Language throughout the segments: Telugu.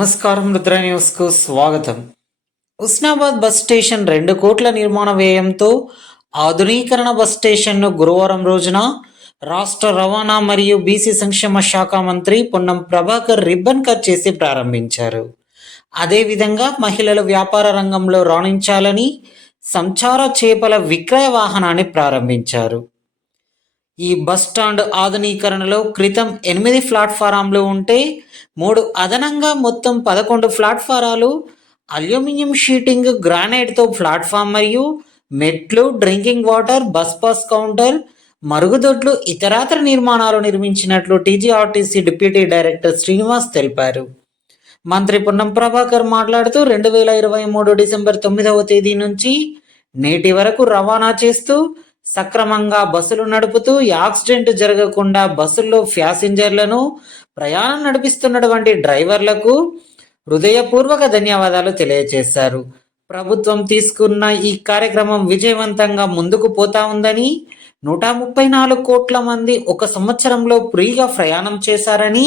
నమస్కారం రుద్ర న్యూస్కు స్వాగతం. ఉస్నాబాద్ బస్ స్టేషన్ రెండు కోట్ల నిర్మాణ వ్యయంతో ఆధునీకరణ బస్ స్టేషన్ను గురువారం రోజున రాష్ట్ర రవాణా మరియు బీసీ సంక్షేమ శాఖ మంత్రి పొన్నం ప్రభాకర్ రిబ్బన్ కట్ చేసి ప్రారంభించారు. అదేవిధంగా మహిళలు వ్యాపార రంగంలో రాణించాలని సంచార చేపల విక్రయ వాహనాన్ని ప్రారంభించారు. ఈ బస్ స్టాండ్ ఆధునీకరణలో క్రితం ఎనిమిది ప్లాట్ఫారాంలు ఉంటే మూడు అదనంగా మొత్తం పదకొండు ప్లాట్ఫారాలు అల్యూమినియం షీటింగ్ గ్రానైట్తో ప్లాట్ఫామ్ మరియు మెట్లు drinking water bus pass counter మరుగుదొడ్లు ఇతరాతర నిర్మాణాలు నిర్మించినట్లు టీజీఆర్టీసీ డిప్యూటీ డైరెక్టర్ శ్రీనివాస్ తెలిపారు. మంత్రి పొన్నం ప్రభాకర్ మాట్లాడుతూ రెండు వేల ఇరవై మూడు డిసెంబర్ తొమ్మిదవ తేదీ నుంచి నేటి వరకు రవాణా చేస్తూ సక్రమంగా బస్సులు నడుపుతూ యాక్సిడెంట్ జరగకుండా బస్సుల్లో ప్యాసింజర్లను ప్రయాణం నడిపిస్తున్నటువంటి డ్రైవర్లకు హృదయపూర్వక ధన్యవాదాలు తెలియజేశారు. ప్రభుత్వం తీసుకున్న ఈ కార్యక్రమం విజయవంతంగా ముందుకు పోతా ఉందని నూట ముప్పై నాలుగు కోట్ల మంది ఒక సంవత్సరంలో ఫ్రీగా ప్రయాణం చేశారని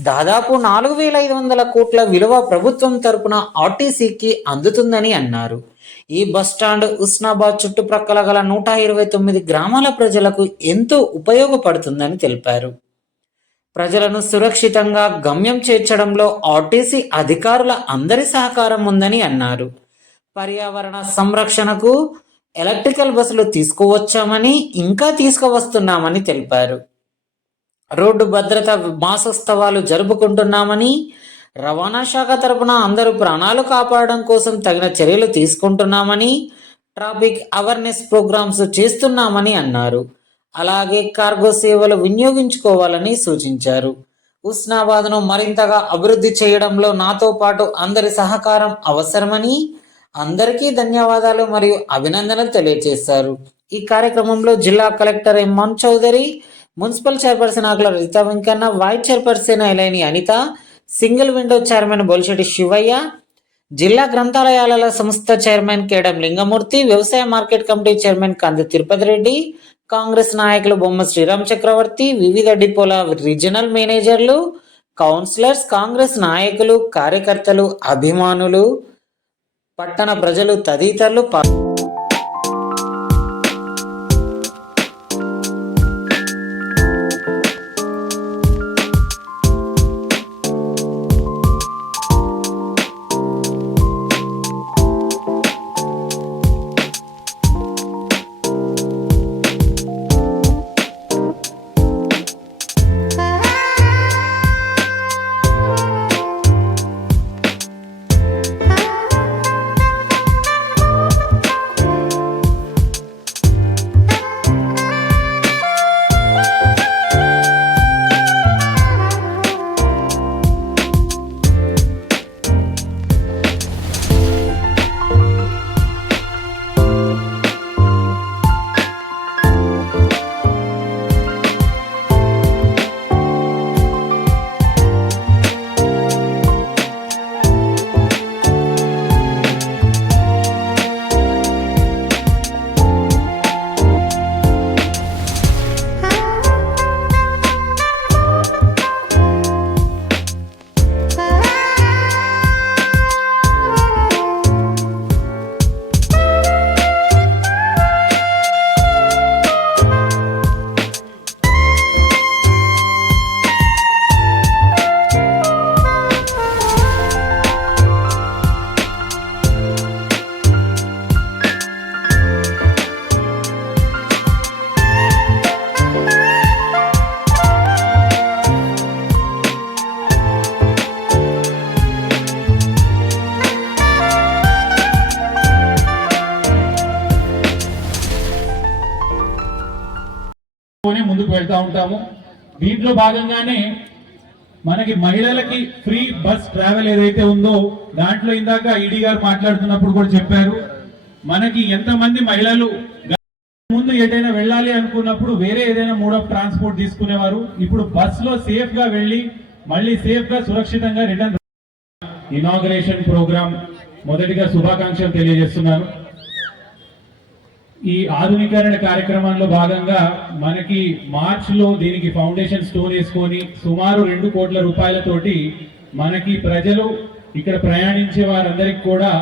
దాదాపు నాలుగు వేల ఐదు వందల కోట్ల విలువ ప్రభుత్వం తరపున ఆర్టీసీకి అందుతుందని అన్నారు. ఈ బస్ స్టాండ్ ఉస్నాబాద్ చుట్టుప్రక్కల గల నూట ఇరవై తొమ్మిది గ్రామాల ప్రజలకు ఎంతో ఉపయోగపడుతుందని తెలిపారు. ప్రజలను సురక్షితంగా గమ్యం చేర్చడంలో ఆర్టీసీ అధికారుల అందరి సహకారం ఉందని అన్నారు. పర్యావరణ సంరక్షణకు ఎలక్ట్రికల్ బస్సులు తీసుకువచ్చామని ఇంకా తీసుకువస్తున్నామని తెలిపారు. రోడ్డు భద్రత మాసోత్సవాలు జరుపుకుంటున్నామని రవాణా శాఖ తరపున అందరూ ప్రాణాలు కాపాడడం కోసం తగిన చర్యలు తీసుకుంటున్నామని ట్రాఫిక్ అవేర్నెస్ ప్రోగ్రామ్స్ చేస్తున్నామని అన్నారు. అలాగే కార్గో సేవలు వినియోగించుకోవాలని సూచించారు. ఉస్నాబాద్ను మరింతగా అభివృద్ధి చేయడంలో నాతో పాటు అందరి సహకారం అవసరమని అందరికీ ధన్యవాదాలు మరియు అభినందనలు తెలియజేశారు. ఈ కార్యక్రమంలో జిల్లా collector ఎమ్మాన్ Chowdary municipal chairperson Akula Rita Venkanna vice chairperson ఎలైని Anitha single window chairman Bolisetti Sivaiah జిల్లా గ్రంథాలయాల సంస్థ చైర్మన్ కేడం లింగమూర్తి వ్యవసాయ మార్కెట్ కమిటీ చైర్మన్ కంది తిరుపతి రెడ్డి కాంగ్రెస్ నాయకులు బొమ్మ శ్రీరామ్ చక్రవర్తి వివిధ డిపోల రీజనల్ మేనేజర్లు కౌన్సిలర్స్ కాంగ్రెస్ నాయకులు కార్యకర్తలు అభిమానులు పట్టణ ప్రజలు తదితరులు ముందుకు వెళ్తా ఉంటాము. దీంట్లో భాగంగానే మనకి మహిళలకి ఫ్రీ బస్ ట్రావెల్ ఏదైతే ఉందో దాంట్లో ఇందాక ఈడీ గారు మాట్లాడుతున్నప్పుడు కూడా చెప్పారు. మనకి ఎంతమంది మహిళలు ముందు ఏదైనా వెళ్ళాలి అనుకున్నప్పుడు వేరే ఏదైనా మోడ్ ఆఫ్ ట్రాన్స్పోర్ట్ తీసుకునేవారు. ఇప్పుడు బస్లో సేఫ్గా వెళ్ళి మళ్ళీ సేఫ్గా సురక్షితంగా రిటర్న్ ఇనాగరేషన్ ప్రోగ్రామ్ మొదటిగా శుభాకాంక్షలు తెలియజేస్తున్నాను. ఈ ఆధునీకరణ కార్యక్రమంలో భాగంగా మనకి మార్చిలో దీనికి ఫౌండేషన్ స్టోన్ వేసుకొని సుమారు రెండు కోట్ల రూపాయలతోటి మనకి ప్రజలు ఇక్కడ ప్రయాణించే వారందరికి కూడా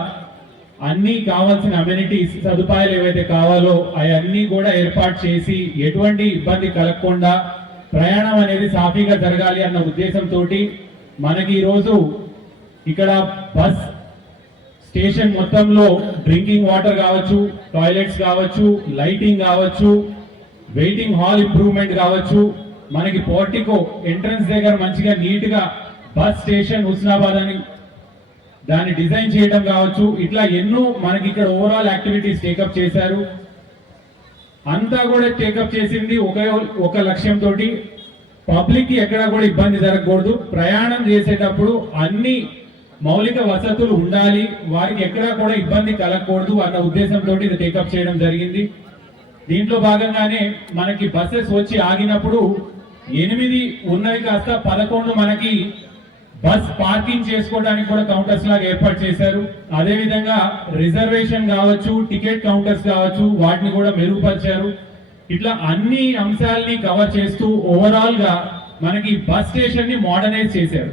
అన్నీ కావాల్సిన అమ్యూనిటీస్ సదుపాయాలు ఏవైతే కావాలో అవన్నీ కూడా ఏర్పాటు చేసి ఎటువంటి ఇబ్బంది కలగకుండా ప్రయాణం అనేది సాఫీగా జరగాలి అన్న ఉద్దేశంతో మనకి ఈరోజు ఇక్కడ బస్ స్టేషన్ మొత్తంలో డ్రింకింగ్ వాటర్ కావచ్చు టాయిలెట్స్ కావచ్చు లైటింగ్ కావచ్చు వెయిటింగ్ హాల్ ఇంప్రూవ్మెంట్ కావచ్చు. మనకి పోర్టికో ఎంట్రన్స్ దగ్గర మంచిగా నీట్గా బస్ స్టేషన్ హుస్నాబాద్ అని దాన్ని డిజైన్ చేయడం కావచ్చు. ఇట్లా ఎన్నో మనకి ఇక్కడ ఓవరాల్ యాక్టివిటీస్ టేకప్ చేశారు. అంతా కూడా టేకప్ చేసింది ఒకే ఒక లక్ష్యంతో పబ్లిక్కి ఎక్కడా కూడా ఇబ్బంది జరగకూడదు. ప్రయాణం చేసేటప్పుడు అన్ని మౌలిక వసతులు ఉండాలి వారికి ఎక్కడా కూడా ఇబ్బంది కలగకూడదు అన్న ఉద్దేశంతో ఇది టేకప్ చేయడం జరిగింది. దీంట్లో భాగంగానే మనకి బస్సెస్ వచ్చి ఆగినప్పుడు ఎనిమిది ఉన్నవి కాస్త పదకొండు మనకి బస్ పార్కింగ్ చేసుకోవడానికి కూడా కౌంటర్స్ లాగా ఏర్పాటు చేశారు. అదేవిధంగా రిజర్వేషన్ కావచ్చు టికెట్ కౌంటర్స్ కావచ్చు వాటిని కూడా మెరుగుపరిచారు. ఇట్లా అన్ని అంశాలని కవర్ చేస్తూ ఓవరాల్గా మనకి బస్ స్టేషన్ని మోడర్నైజ్ చేశారు.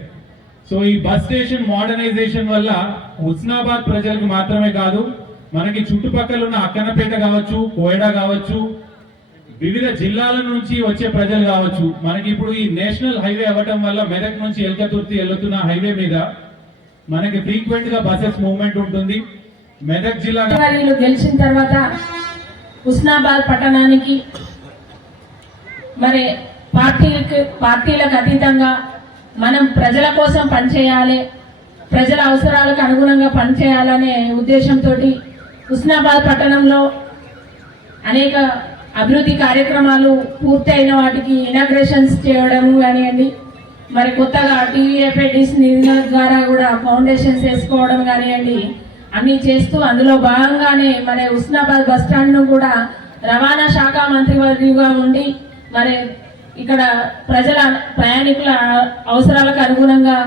సో ఈ బస్ స్టేషన్ మోడర్నైజేషన్ వల్ల హుస్నాబాద్ ప్రజలకు మాత్రమే కాదు మనకి చుట్టుపక్కల ఉన్న అక్కనపేట కావచ్చు కోయడా కావచ్చు వివిధ జిల్లాల నుంచి వచ్చే ప్రజలు కావచ్చు మనకి ఇప్పుడు ఈ నేషనల్ హైవే అవ్వటం వల్ల మెదక్ నుంచి ఎల్కతుర్తి వెళ్తున్న హైవే మీద మనకి ఫ్రీక్వెంట్గా బస్సెస్ మూవ్మెంట్ ఉంటుంది. మెదక్ జిల్లా గెలిచిన తర్వాత హుస్నాబాద్ పట్టణానికి మరి పార్టీలకు పార్టీలకు అతీతంగా మనం ప్రజల కోసం పనిచేయాలి ప్రజల అవసరాలకు అనుగుణంగా పనిచేయాలనే ఉద్దేశంతో హుస్నాబాద్ పట్టణంలో అనేక అభివృద్ధి కార్యక్రమాలు పూర్తయిన వాటికి ఇనాగ్రేషన్స్ చేయడం కానివ్వండి మరి కొత్తగా టీవీఎఫ్ఐడిస్ నిధుల ద్వారా కూడా ఫౌండేషన్స్ వేసుకోవడం కానివ్వండి అన్నీ చేస్తూ అందులో భాగంగానే మన హుస్నాబాద్ బస్ స్టాండ్ను కూడా రవాణా శాఖ మంత్రివర్యుగా ఉండి మరి ఇక్కడ ప్రజల ప్రయాణికుల అవసరాలకు అనుగుణంగా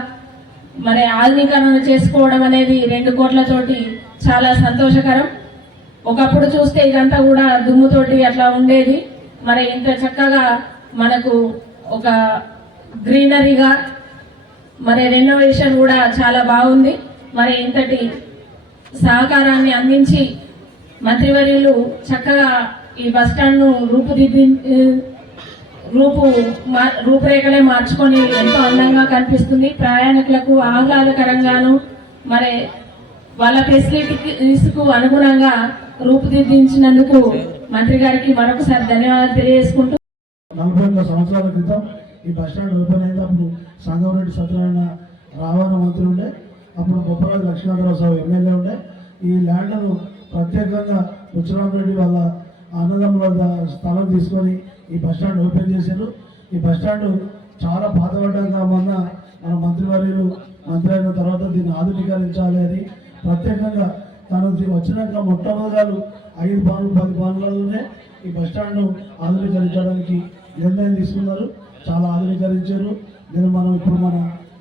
మరి ఆధునీకరణ చేసుకోవడం అనేది రెండు కోట్లతోటి చాలా సంతోషకరం. ఒకప్పుడు చూస్తే ఇదంతా కూడా దుమ్ముతోటి అట్లా ఉండేది. మరి ఇంత చక్కగా మనకు ఒక గ్రీనరీగా మరి రెనోవేషన్ కూడా చాలా బాగుంది. మరి ఇంతటి సహకారాన్ని అందించి మంత్రివర్యులు చక్కగా ఈ బస్ స్టాండ్ను రూపుదిద్ది రూపు మా- రూపురేఖలే మార్చుకొని ఎంతో అందంగా కనిపిస్తుంది. ప్రయాణికులకు ఆహ్లాదకరంగాను మరి వాళ్ళ ఫెసిలిటీస్కు అనుగుణంగా రూపుదిద్దించినందుకు మంత్రి గారికి మరొకసారి ధన్యవాదాలు తెలియజేసుకుంటూ నలభై ఒక్క సంవత్సరాల క్రితం ఈ బస్టాండ్ ఓపెన్ అయింది. అప్పుడు సంగమరెడ్డి సత్యనారాయణ రవాణా మంత్రి ఉండే. అప్పుడు బొప్పరాజు లక్ష్మీనాథరావు సాబు ఎమ్మెల్యే ఉండే. ఈ ల్యాండ్ను ప్రత్యేకంగా రెడ్డి వాళ్ళ అన్నదమ్ముల స్థలం తీసుకొని ఈ బస్ స్టాండ్ ఓపెన్ చేశారు. ఈ బస్ స్టాండ్ చాలా పాతపడ్డంగా మొన్న మన మంత్రివర్యులు మంత్రి అయిన తర్వాత దీన్ని ఆధునీకరించాలి అని ప్రత్యేకంగా తను వచ్చినాక మొట్టమొదలు ఐదు పనులు పది పనులలోనే ఈ బస్ స్టాండ్ను ఆధునీకరించడానికి నిర్ణయం తీసుకున్నారు. చాలా ఆధునీకరించారు. నేను మనం ఇప్పుడు మన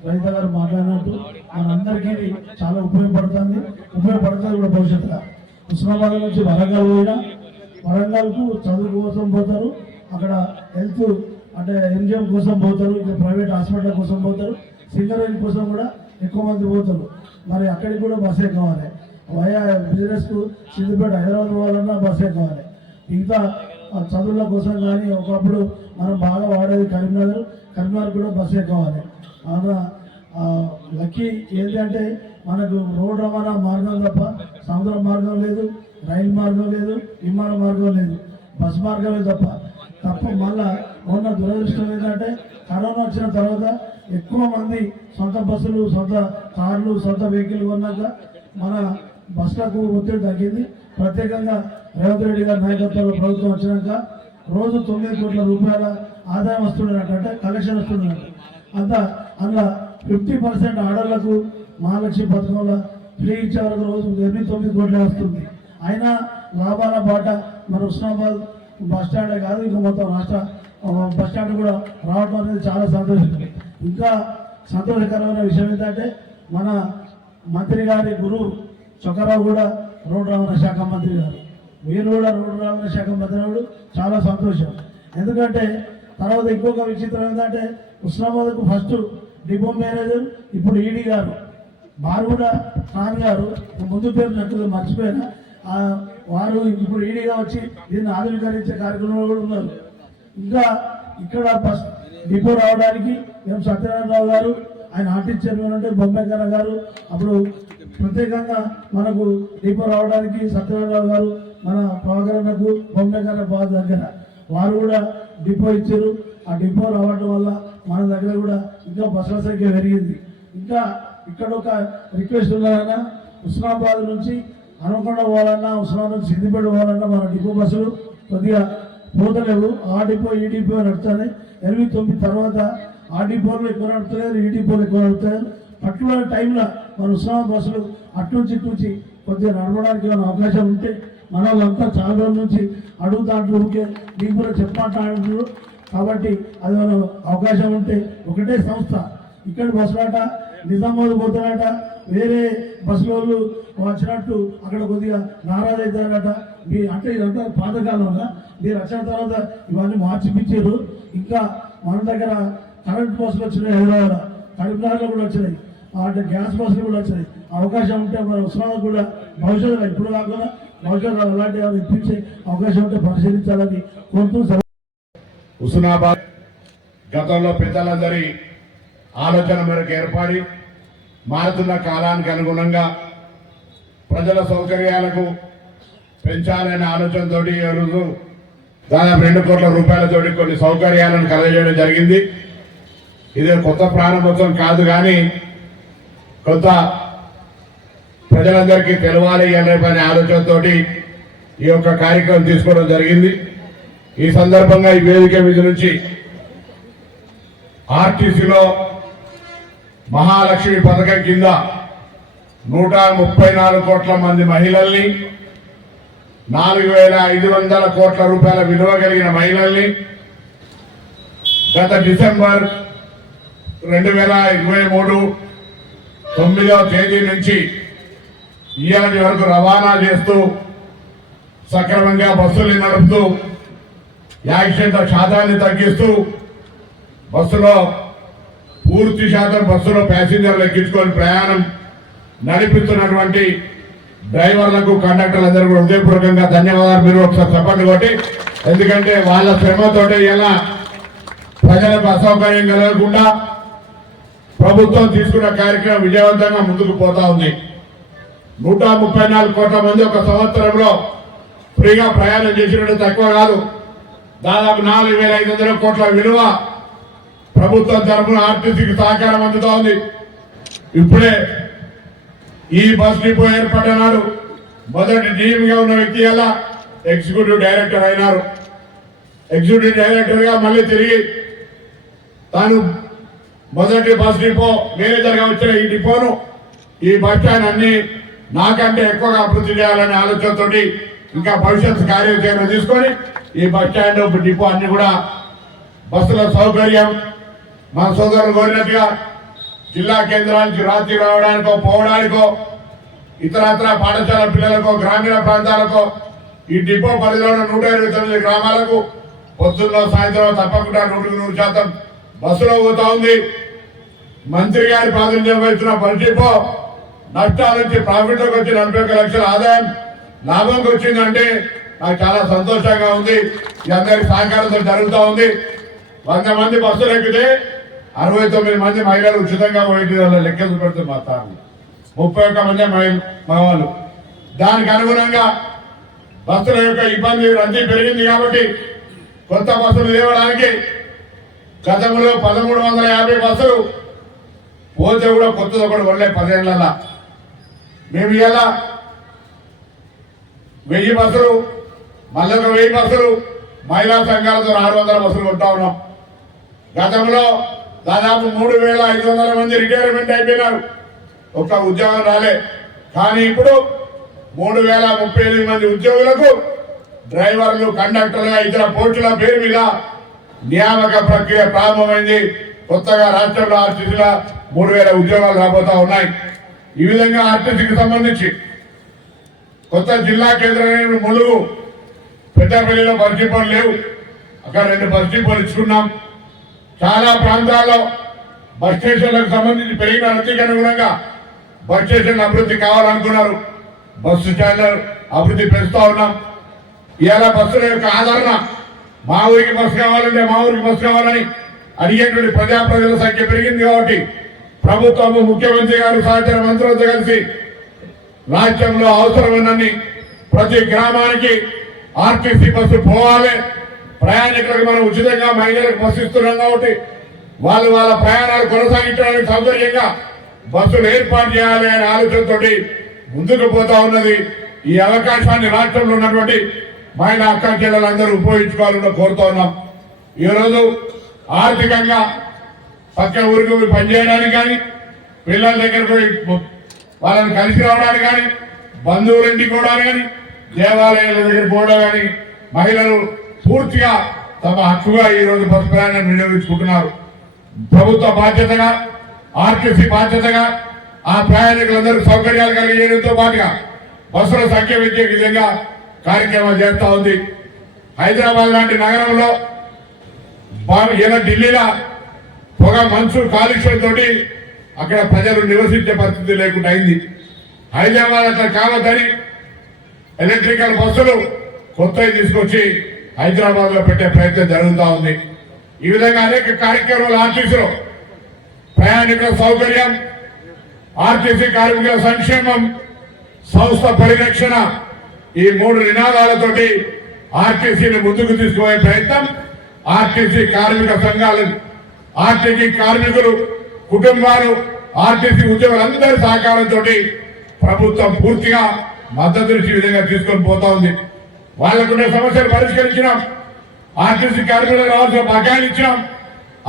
రైతు గారు మాట్లాడినట్టు మనందరికీ చాలా ఉపయోగపడుతుంది. ఉపయోగపడుతుంది కూడా భవిష్యత్తుగా ఉస్మానాబాద్ నుంచి వరంగల్ పోయినా వరంగల్కు చదువు కోసం పోతారు. అక్కడ హెల్త్ అంటే ఎంజిఎం కోసం పోతారు ఇంకా ప్రైవేట్ హాస్పిటల్ కోసం పోతారు సింగరేణి కోసం కూడా ఎక్కువ మంది పోతారు. మరి అక్కడికి కూడా బస్సే కావాలి. వయా బిజినెస్కు సిద్దిపేట హైదరాబాద్ పోవాలన్నా బస్సే కావాలి. మిగతా చదువుల కోసం కానీ ఒకప్పుడు మనం బాగా వాడేది కరీంనగర్ కరీంనగర్ కూడా బస్సే కావాలి. అవునా ఆ, లక్కీ ఏంటంటే మనకు రోడ్ రవాణా మార్గం తప్ప సముద్ర మార్గం లేదు రైలు మార్గం లేదు విమాన మార్గం లేదు బస్ మార్గమే తప్ప. తప్ప మళ్ళా ఉన్న దురదృష్టం ఏంటంటే కరోనా వచ్చిన తర్వాత ఎక్కువ మంది సొంత బస్సులు సొంత కార్లు సొంత వెహికల్ కొన్నాక మన బస్సులకు ఒత్తిడి తగ్గింది. ప్రత్యేకంగా రేవంత్ రెడ్డి గారి నాయకత్వంలో ప్రభుత్వం వచ్చినాక రోజు తొమ్మిది కోట్ల రూపాయల ఆదాయం వస్తున్నట్టు అంటే కలెక్షన్ వస్తున్నట్టు అంత అందులో ఫిఫ్టీ పర్సెంట్ ఆర్డర్లకు మహాలక్ష్మి పథకంలో ఫ్రీ ఇచ్చే వరకు రోజు ఎనిమిది తొమ్మిది కోట్లే వస్తుంది. అయినా లాభాల బాట మన ఉస్మానాబాద్ బస్ స్టాండే కాదు ఇంకా మొత్తం రాష్ట్ర బస్ స్టాండ్ కూడా రావడం అనేది చాలా సంతోషకరం. ఇంకా సంతోషకరమైన విషయం ఏంటంటే మన మంత్రి గారి గురువు చొక్కరావు కూడా రోడ్డు రవాణా శాఖ మంత్రి గారు. మీరు కూడా రోడ్డు రవాణా శాఖ మంత్రి గారు చాలా సంతోషం. ఎందుకంటే తర్వాత ఇంకొక విచిత్రం ఏంటంటే ఉస్మానాబాద్కు ఫస్ట్ డిపో మేనేజర్ ఇప్పుడు ఈడీ గారు. బారుగుడ ఖాన్ గారు ముందు పేరు నాకు మర్చిపోయినా? వారు ఇప్పుడు ఈడీగా వచ్చి దీన్ని ఆధునీకరించే కార్యక్రమంలో కూడా ఉన్నారు. ఇంకా ఇక్కడ బస్ డిపో రావడానికి మేము సత్యనారాయణరావు గారు ఆయన ఆర్టీసీ చైర్మన్ అంటే బొమ్మెకర గారు అప్పుడు ప్రత్యేకంగా మనకు డిపో రావడానికి సత్యనారాయణరావు గారు మన ప్రవకరణకు బొమ్మెకర బాధ దగ్గర. వారు కూడా డిపో ఇచ్చారు. ఆ డిపో రావడం వల్ల మన దగ్గర కూడా ఇంకా బస్సుల సంఖ్య పెరిగింది. ఇంకా ఇక్కడ ఒక రిక్వెస్ట్ ఉన్నదన్నా హుస్నాబాద్ నుంచి హనుమకొండ పోవాలన్నా హుస్నాబాద్ సిద్దిపేట పోవాలన్నా మన డిపో బస్సులు కొద్దిగా పోతలేవు ఆ డిపో ఈ డిపో నడుస్తాయి ఎనిమిది తొమ్మిది తర్వాత ఆ డిపోలు ఎక్కువ నడుపుతలేరు ఈ డిపోలు ఎక్కువ నడుపుతారు పర్టికులర్ టైంలో మన ఉత్సవం బస్సులు అటు నుంచి కొద్దిగా నడవడానికి అవకాశం ఉంటే మన వాళ్ళంతా చాలా రోజుల నుంచి అడుగుతా అంటారు ఊరికే నీకు కూడా చెప్పమంటారు కాబట్టి అది మన అవకాశం ఉంటే ఒకటే సంస్థ. ఇక్కడ బస్సులాట నిజామాబాద్ పోతారట వేరే బస్సుల వాళ్ళు వచ్చినట్టు అక్కడ కొద్దిగా నారాజ్ అవుతారట మీ అంటే ఇదంతా పాతకాలంలో మీరు వచ్చిన తర్వాత ఇవన్నీ మార్చిపించారు ఇంకా మన దగ్గర కరెంట్ బస్సులు వచ్చినాయి హైదరాబాద్ కరీంనగర్లో కూడా వచ్చినాయి. అంటే గ్యాస్ బస్సులు కూడా వచ్చినాయి. అవకాశం ఉంటే మన ఉస్మానాబాద్ కూడా భవిష్యత్తులో ఇప్పుడు కాకుండా భవిష్యత్తులో అలాంటి ఇప్పించే అవకాశం ఉంటే పరిశీలించాలని కోరుతూ హుస్నాబాద్ గతంలో పెద్దలందరి ఆలోచన మేరకు ఏర్పడి మారుతున్న కాలానికి అనుగుణంగా ప్రజల సౌకర్యాలకు పెంచాలనే ఆలోచనతో ఈ రోజు దాదాపు రెండు కోట్ల రూపాయలతోటి కొన్ని సౌకర్యాలను కలగజేయడం జరిగింది. ఇది కొత్త ప్రారంభోత్సవం కాదు కానీ కొంత ప్రజలందరికీ తెలవాలి అనే ఆలోచనతో ఈ యొక్క కార్యక్రమం తీసుకోవడం జరిగింది. ఈ సందర్భంగా ఈ వేదిక మీద నుంచి ఆర్టీసీలో మహాలక్ష్మి పథకం కింద నూట ముప్పై నాలుగు కోట్ల మంది మహిళల్ని నాలుగు వేల ఐదు వందల కోట్ల రూపాయల విలువ కలిగిన మహిళల్ని గత డిసెంబర్ రెండు వేల ఇరవై మూడు తొమ్మిదవ తేదీ నుంచి ఇయ్యాటి వరకు రవాణా చేస్తూ సక్రమంగా బస్సుల్ని నడుపుతూ యాక్సిడెంట్ల శాతాన్ని తగ్గిస్తూ బస్సులో పూర్తి శాతం బస్సులో ప్యాసింజర్లు ఎక్కించుకొని ప్రయాణం నడిపిస్తున్నటువంటి డ్రైవర్లకు కండక్టర్లందరూ కూడా హృదయపూర్వకంగా ధన్యవాదాలు. మీరు ఒకసారి చెప్పండి కొట్టి ఎందుకంటే వాళ్ళ శ్రమతోటి ఇలా ప్రజలకు అసౌకర్యం కలగకుండా ప్రభుత్వం తీసుకున్న కార్యక్రమం విజయవంతంగా ముందుకు పోతా ఉంది. నూట ముప్పై నాలుగు కోట్ల మంది ఒక సంవత్సరంలో ఫ్రీగా ప్రయాణం చేసినట్టు తక్కువ కాదు. దాదాపు నాలుగు వేల ఐదు వందల కోట్ల విలువ ప్రభుత్వం తరఫున ఆర్టీసీకి సహకారం అందుతా ఉంది. ఇప్పుడే ఈ బస్ డిపో ఏర్పడినాడు మొదటి డీఎం గా ఉన్న వ్యక్తి అలా ఎగ్జిక్యూటివ్ డైరెక్టర్ అయినారు. ఎగ్జిక్యూటివ్ డైరెక్టర్గా మళ్ళీ తిరిగి తాను మొదటి బస్ డిపో మేనేజర్గా వచ్చిన ఈ డిపోను ఈ బస్ స్టాండ్ అన్ని నాకంటే ఎక్కువగా అభివృద్ధి చేయాలనే ఆలోచనతోటి ఇంకా భవిష్యత్ కార్యాచరణ తీసుకొని ఈ బస్ స్టాండ్ డిపో అన్ని కూడా బస్సుల సౌకర్యం మా సోదరులు కోరినట్టుగా జిల్లా కేంద్రానికి రాత్రి రావడానికో పోవడానికో ఇతరత్ర పాఠశాల పిల్లలకో గ్రామీణ ప్రాంతాలకో ఈ డిపో పరిధిలో నూట ఇరవై తొమ్మిది గ్రామాలకు పొద్దున్న సాయంత్రం తప్పకుండా నూటికి నూరు శాతం బస్సులో పోతా ఉంది. మంత్రి గారి ప్రాతినిధ్యం వహిస్తున్న బస్ డిపో నష్టాల నుంచి ప్రాఫిట్లోకి వచ్చి నలభై ఒక్క లక్షల ఆదాయం లాభంకి వచ్చిందంటే నాకు చాలా సంతోషంగా ఉంది. ఈ అందరి సహకారంతో జరుగుతూ ఉంది. వంద మంది బస్సులు ఎక్కితే అరవై తొమ్మిది మంది మహిళలు ఉచితంగా పోయింది వాళ్ళ లెక్కలు పెడుతుంది మా తాను. ముప్పై ఒక్క మంది మహిళ మగవాళ్ళు దానికి అనుగుణంగా బస్సుల యొక్క ఇబ్బంది రద్దీ పెరిగింది కాబట్టి కొత్త బస్సులు తేవడానికి గతంలో పదమూడు వందల యాభై బస్సులు పోతే కూడా కొత్తది ఒకటి వల్లే పదేళ్ళలో మేము ఇలా వెయ్యి బస్సులు మళ్ళీ వెయ్యి బస్సులు మహిళా సంఘాలతో ఆరు వందల బస్సులు కొంటా ఉన్నాం. గతంలో దాదాపు మూడు వేల ఐదు వందల మంది రిటైర్మెంట్ అయిపోయినారు. ఒక్క ఉద్యోగం రాలే. కానీ ఇప్పుడు మూడు వేల ముప్పై ఎనిమిది మంది ఉద్యోగులకు డ్రైవర్లు కండక్టర్లుగా ఇతర పోర్టుల పేరు మీద నియామక ప్రక్రియ ప్రారంభమైంది. కొత్తగా రాష్ట్రంలో ఆర్టీసీలో మూడు వేల ఉద్యోగాలు రాబోతా ఉన్నాయి. ఈ విధంగా ఆర్టీసీకి సంబంధించి కొత్త జిల్లా కేంద్రమైన ములుగు పెద్దపల్లిలో పరిచయం లేవు. అక్కడ రెండు పరిచయం ఇచ్చుకున్నాం. చాలా ప్రాంతాల్లో బస్ స్టేషన్లకు సంబంధించి పెరిగిన రద్దీకి అనుగుణంగా బస్ స్టేషన్ అభివృద్ధి కావాలనుకున్నారు. బస్సు స్టాండ్ల అభివృద్ధి పెంచుతా ఉన్నాం. ఇలా బస్సుల యొక్క ఆదరణ మా ఊరికి బస్సు కావాలంటే మా ఊరికి బస్సు కావాలని అడిగేటువంటి ప్రజా ప్రజల సంఖ్య పెరిగింది కాబట్టి ప్రభుత్వము ముఖ్యమంత్రి గారు సహచర మంత్రులతో కలిసి రాష్ట్రంలో అవసరమన్నన్ని ప్రతి గ్రామానికి ఆర్టీసీ బస్సు పోవాలి. ప్రయాణికులకు మనం ఉచితంగా మహిళలకు బస్సు ఇస్తున్నాం కాబట్టి వాళ్ళు వాళ్ళ ప్రయాణాలు కొనసాగించడానికి సౌకర్యంగా బస్సులు ఏర్పాటు చేయాలి అనే ఆలోచనతోటి ముందుకు పోతా ఉన్నది. ఈ అవకాశాన్ని రాష్ట్రంలో ఉన్నటువంటి మహిళా అక్క చెల్లెలందరూ ఉపయోగించుకోవాలని కోరుతా ఉన్నాం. ఈరోజు ఆర్థికంగా పక్క ఊరికి పనిచేయడానికి కానీ పిల్లల దగ్గర పోయి వాళ్ళని కలిసి రావడానికి కానీ బంధువుల ఇంటికి కానీ దేవాలయాల దగ్గర పోవడం కానీ మహిళలు పూర్తిగా తమ హక్కుగా ఈ రోజు బస్ ప్రయాణం వినియోగించుకుంటున్నారు. ప్రభుత్వ బాధ్యతగా ఆర్టీసీ బాధ్యతగా ఆ ప్రయాణికులందరూ సౌకర్యాలు కలిగేయడంతో పాటుగా బస్సుల సంఖ్య పెంచే విధంగా కార్యక్రమాలు చేస్తూ ఉంది. హైదరాబాద్ లాంటి నగరంలో ఇలా ఢిల్లీలో పొగ మంచు కాలుష్యంతో అక్కడ ప్రజలు నివసించే పరిస్థితి లేకుండా అయింది. హైదరాబాద్ అట్లా కావద్దని ఎలక్ట్రికల్ బస్సులు కొత్తవి తీసుకొచ్చి హైదరాబాద్లో పెట్టే ప్రయత్నం జరుగుతూ ఉంది. ఈ విధంగా అనేక కార్యక్రమాలు ఆర్టీసీలో. ప్రయాణికుల సౌకర్యం ఆర్టీసీ కార్మికుల సంక్షేమం సంస్థ పరిరక్షణ ఈ మూడు నినాదాలతోటి ఆర్టీసీని ముందుకు తీసుకుపోయే ప్రయత్నం ఆర్టీసీ కార్మిక సంఘాలు ఆర్టీసీ కార్మికులు కుటుంబాలు ఆర్టీసీ ఉద్యోగులందరి సహకారంతో ప్రభుత్వం పూర్తిగా మద్దతునిచ్చే విధంగా తీసుకొని పోతా ఉంది. వాళ్ళకున్న సమస్యలు పరిష్కరించినాం. ఆర్టీసీ కార్మికులకు రావాల్సిన బకాయిలు ఇచ్చినాం.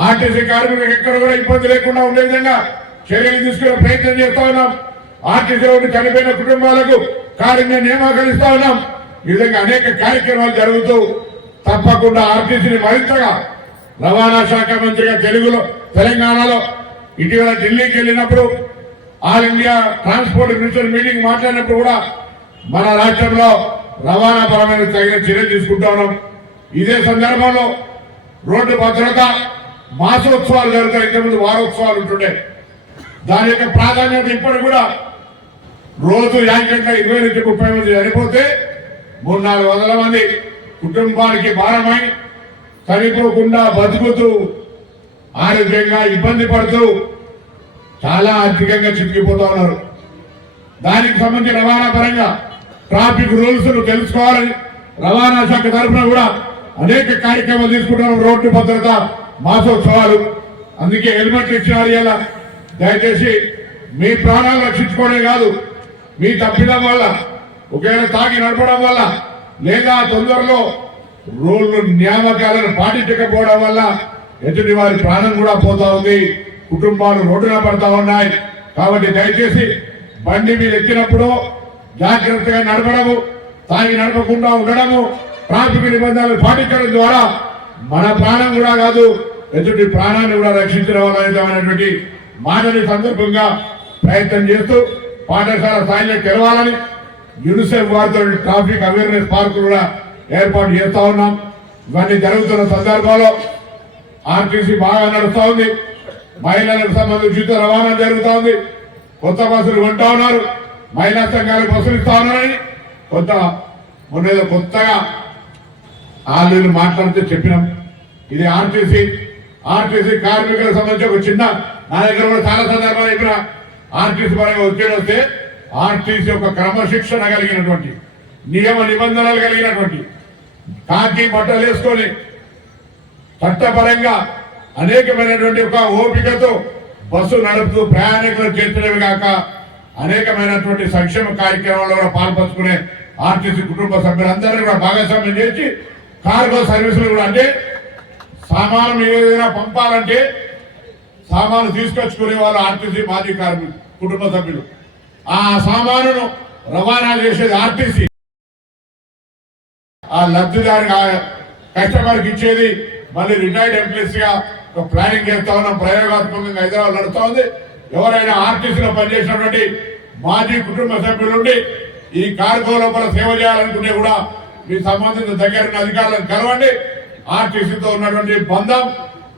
ఆర్టీసీ కార్మికులకు ఎక్కడ కూడా ఇబ్బంది లేకుండా ఉండే విధంగా చర్యలు తీసుకునే ప్రయత్నం చేస్తా ఉన్నాం. ఆర్టీసీ ఒకటి చనిపోయిన కుటుంబాలకు కార్మిక నియామకాలు ఇస్తా ఉన్నాం. ఈ విధంగా అనేక కార్యక్రమాలు జరుగుతూ తప్పకుండా ఆర్టీసీని మరింతగా రవాణా శాఖ మంత్రిగా తెలుగులో తెలంగాణలో ఇటీవల ఢిల్లీకి వెళ్ళినప్పుడు all India transport minister meeting మాట్లాడినప్పుడు కూడా మన రాష్ట్రంలో రవాణా పరమైన తగిన చర్య తీసుకుంటా ఉన్నాం. ఇదే సందర్భంలో రోడ్డు భద్రత మాసోత్సవాలు జరుగుతాయి. ఇంతకుముందు వారోత్సవాలు ఉంటుండే. దాని యొక్క ప్రాధాన్యత ఇప్పుడు కూడా రోజు యాక్సిడెంట్ల ఇరవై నుంచి ముప్పై మంది చనిపోతే మూడు నాలుగు వందల మంది కుటుంబానికి భారమై చనిపోకుండా బతుకుతూ ఆరోగ్యంగా ఇబ్బంది పడుతూ చాలా ఆర్థికంగా చిక్కిపోతా ఉన్నారు. దానికి సంబంధించి రవాణా పరంగా ట్రాఫిక్ రూల్స్ తెలుసుకోవాలని రవాణా శాఖ తరఫున కూడా అనేక కార్యక్రమాలు తీసుకుంటున్నాం. రోడ్డు భద్రత మాసోత్సవాలు. అందుకే హెల్మెట్ ఇచ్చినారు ఇలా. దయచేసి మీ ప్రాణాలు రక్షించుకోవడమే కాదు మీ తప్పిదం వల్ల ఒకవేళ తాగి నడపడం వల్ల లేదా తొందరలో రూళ్ళు నియామకాలను పాటించకపోవడం వల్ల ఎదుటి వారి ప్రాణం కూడా పోతా ఉంది. కుటుంబాలు రోడ్డున పడతా ఉన్నాయి. కాబట్టి దయచేసి బండి మీద ఎక్కినప్పుడు జాగ్రత్తగా నడపడము తాగి నడపకుండా ఉండడము ట్రాఫిక్ నిబంధనలు పాటించడం ద్వారా మన ప్రాణం కూడా కాదు ఎదుటి ప్రాణాన్ని కూడా రక్షించడం వల్ల అనేటువంటి మాటని సందర్భంగా ప్రయత్నం చేస్తూ పాఠశాల స్థాయిలో తెరవాలని యూనిసెఫ్ వారితో ట్రాఫిక్ అవేర్నెస్ పార్కులు కూడా ఏర్పాటు చేస్తూ ఉన్నాం. ఇవన్నీ జరుగుతున్న సందర్భంలో ఆర్టీసీ బాగా నడుస్తూ ఉంది. మహిళలకు సంబంధించి రవాణా జరుగుతూ ఉంది. కొత్త బస్సులు కొంటా ఉన్నారు. మహిళా సంఘాలు బస్సులు ఇస్తా ఉన్నారని కొత్త మొన్న కొత్తగా వాళ్ళు మాట్లాడితే చెప్పినాం. ఇది ఆర్టీసీ ఆర్టీసీ కార్మికులకు సంబంధించి ఒక చిన్న నా దగ్గర కూడా చాలా సందర్భాలు చెప్పిన ఆర్టీసీ పరంగా ఒత్తిడి వస్తే ఆర్టీసీ యొక్క క్రమశిక్షణ కలిగినటువంటి నియమ నిబంధనలు కలిగినటువంటి కాకి బట్టలు వేసుకొని చట్టపరంగా అనేకమైనటువంటి ఒక ఓపికతో బస్సు నడుపుతూ ప్రయాణికులు చేర్చడమే కాక అనేకమైనటువంటి సంక్షేమ కార్యక్రమాల్లో కూడా పాల్పంచుకునే ఆర్టీసీ కుటుంబ సభ్యులందరినీ కూడా భాగస్వామ్యం చేసి కార్గో సర్వీసులు కూడా అంటే సామాను ఏదైనా పంపాలంటే సామాను తీసుకొచ్చుకునే వాళ్ళు ఆర్టీసీ మాజీ కార్మికులు కుటుంబ సభ్యులు. ఆ సామానును రవాణా చేసేది ఆర్టీసీ. ఆ లబ్ధిదారికి కస్టమర్కి ఇచ్చేది మళ్ళీ రిటైర్డ్ ఎంప్లాయీస్గా ఒక ప్లానింగ్ చేస్తా ఉన్నాం. ప్రయోగాత్మకంగా హైదరాబాద్ నడుస్తా ఉంది. ఎవరైనా ఆర్టీసీలో పనిచేసినటువంటి మాజీ కుటుంబ సభ్యులుండి ఈ కార్గో లోపల సేవ చేయాలనుకుంటే కూడా మీ సంబంధిత దగ్గర ఉన్న అధికారులను కలవండి. ఆర్టీసీతో ఉన్నటువంటి బంధం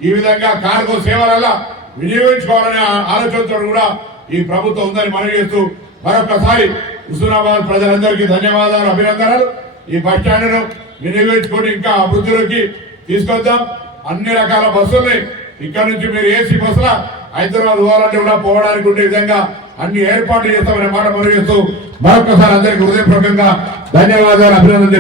ఈ విధంగా కార్గో సేవల వినియోగించుకోవాలనే ఆలోచనతో కూడా ఈ ప్రభుత్వం ఉందని మనవి చేస్తూ మరొకసారి హుస్నాబాద్ ప్రజలందరికీ ధన్యవాదాలు అభినందనలు. ఈ బస్ స్టాండ్ను వినియోగించుకొని ఇంకా అభివృద్ధిలోకి తీసుకొద్దాం. అన్ని రకాల బస్సుల్ని ఇక్కడ నుంచి మీరు ఏసీ బస్సుల హైదరాబాద్ పోవాలంటే కూడా పోవడానికి ఉండే విధంగా అన్ని ఏర్పాట్లు చేస్తామనే మాట మనవి చేస్తూ మరొకసారి అందరికీ హృదయపూర్వకంగా ధన్యవాదాలు అభినందన